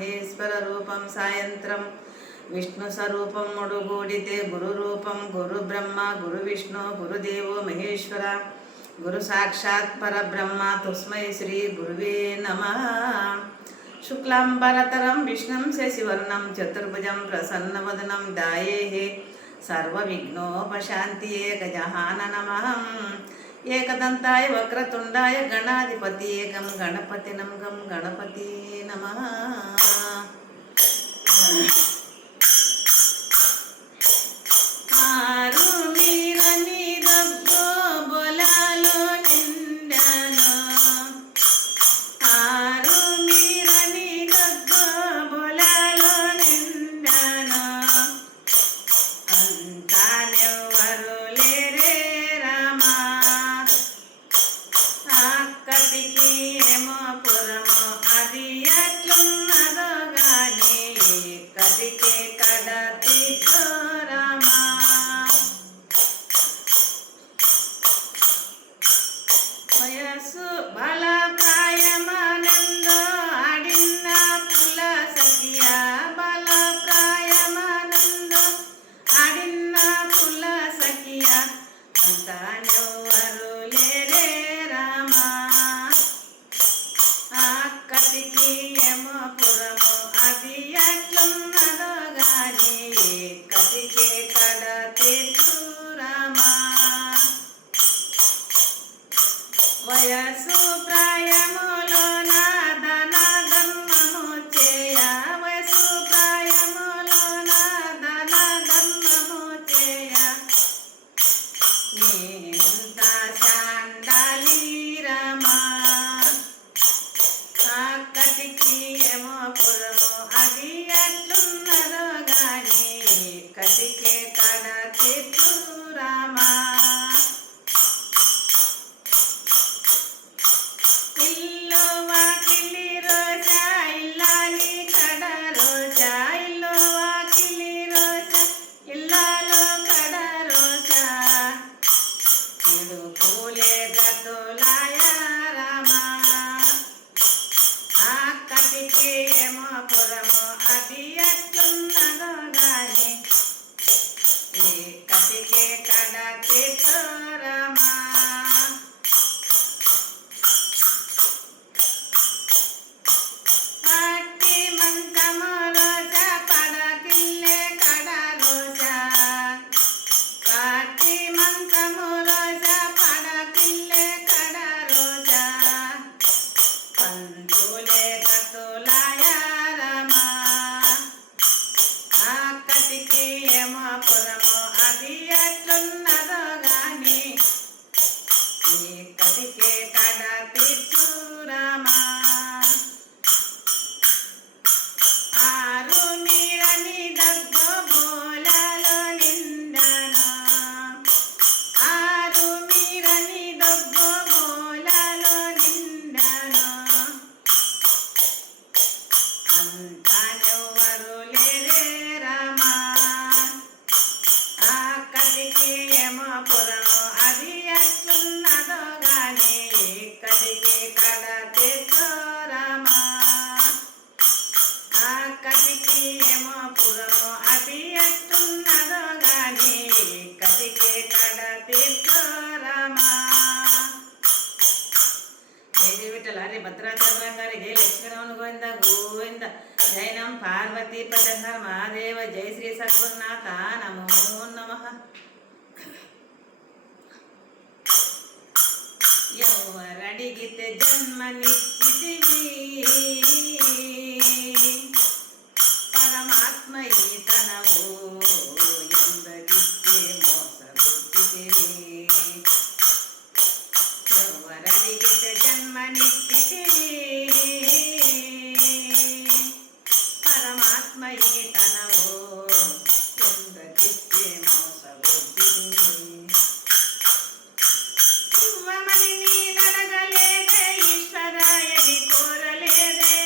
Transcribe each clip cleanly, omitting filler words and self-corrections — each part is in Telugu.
మహేశ్వర రూపం సాయంత్రం విష్ణు స్వరూపం ముడుగూడితే గురు రూపం గురు బ్రహ్మ గురు విష్ణు గురుదేవో మహేశ్వర గురు సాక్షాత్ పరబ్రహ్మ తస్మై శ్రీ గురువే నమః. శుక్లాంబరతరం విష్ణుం శశివర్ణం చతుర్భుజం ప్రసన్నవదనం ధ్యాయేహే సర్వవిఘ్నోపశాంతియే గజాననమః. ఏకదంతాయ వక్రతుండాయ గణాధిపతి ఏకం గణపతినం గం గణపతి నమః. వయసు ప్రాయములోన ధన ధర్మము చేయ వయసు ప్రాయములోన ధన ధర్మము చేయ నేనంత శాండాలి రమా కటికి ఏమో పురము అది ఎట్లున్నదో గాని కటికే కడ తీర్చు రామా. భద్రాచలం గారి జయ లక్ష్మీరమణ గోవింద గోవింద. జైనం పార్వతీ పదహర మహాదేవ జై శ్రీ సద్గురునాథ నమో నమః. ఎవరడిగితే జన్మనిచ్చితివి పరమాత్మ ఈతనవు ఎందరిస్తే మోసగుచ్చితివి. ఎవరడిగితే జన్మనిచ్చితివి పరమాత్మ ఈతనవు ఎందరిస్తే మోసగుచ్చితివి. ఇవ్వమని నీనడగలేదే ఈశ్వరాయని కోరలేదే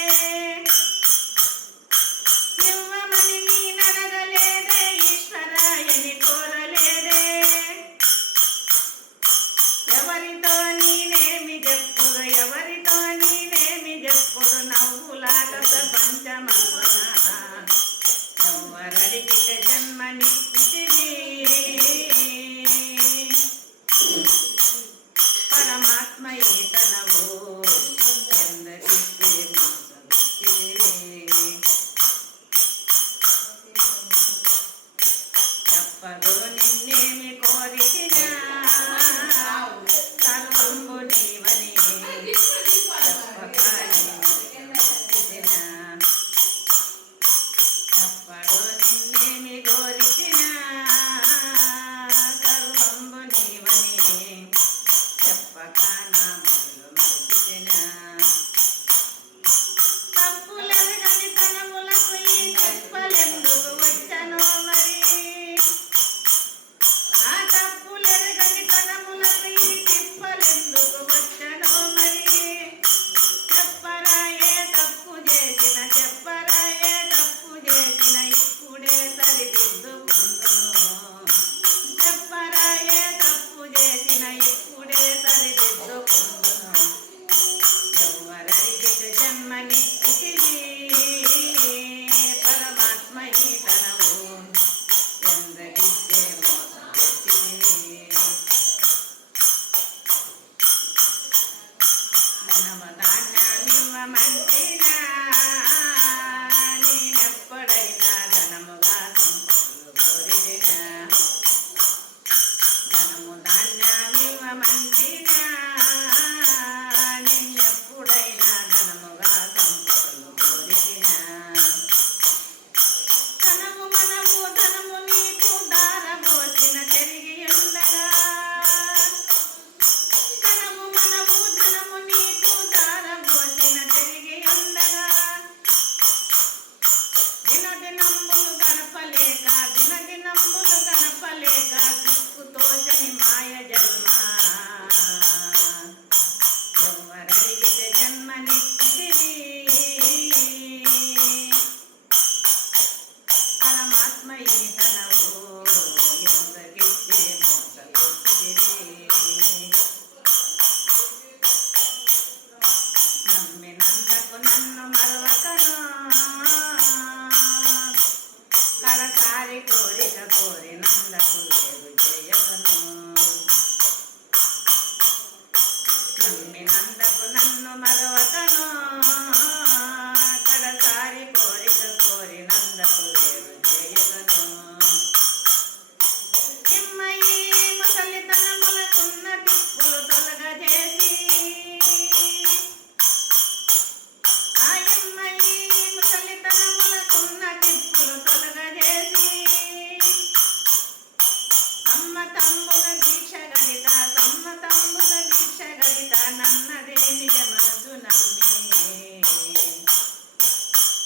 సమ్మతంబుగ దీక్ష గణిత సమ్మతంబుగ దీక్ష గణిత నన్నదే నిజ మనసు నమ్మి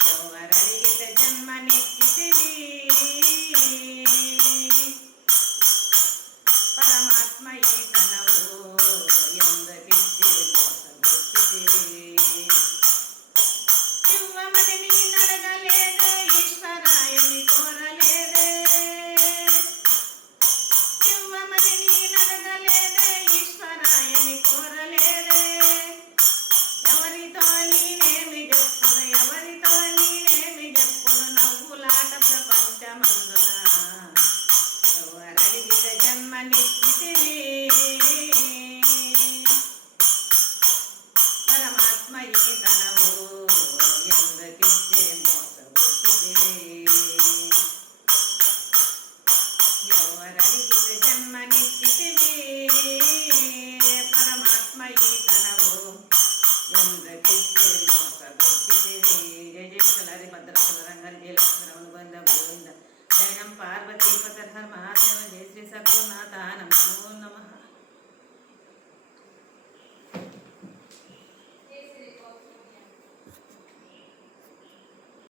ఎవరడిగితే జన్మనిచ్చితివి పరమాత్మ ఈ కనవు ఎందుకిచ్చి మోసగుచ్చితివి ఇవ్వమని నేనడగలేదే ఈశ్వరాయని కోరలేదే ఇవ్వమని నేనడగలేదే ఈశ్వరాయని కోరలేదే ఎవరితో నేనేమి చెప్పును ఎవరితో నేనేమి చెప్పును నవ్వులాట ప్రపంచమందున ఎవరడిగితే జన్మనిచ్చితివి పరమాత్మ ఈ తనవు ఎందుకిచ్చే మోసగుచ్చితివి ఎవరడిగితే జన్మనిచ్చితివి పరమాత్మ ఈ తనవు ఎందుకిచ్చే మోసగుచ్చితివి జయ జయ శ్రీ భద్రశల రంగారి జయ లక్ష్మీ రమణ గోవింద గోవింద జయనం పార్వతీ పతర్ హర్ మహాదేవ జయ శ్రీ సద్గురునాథ నమో నమః.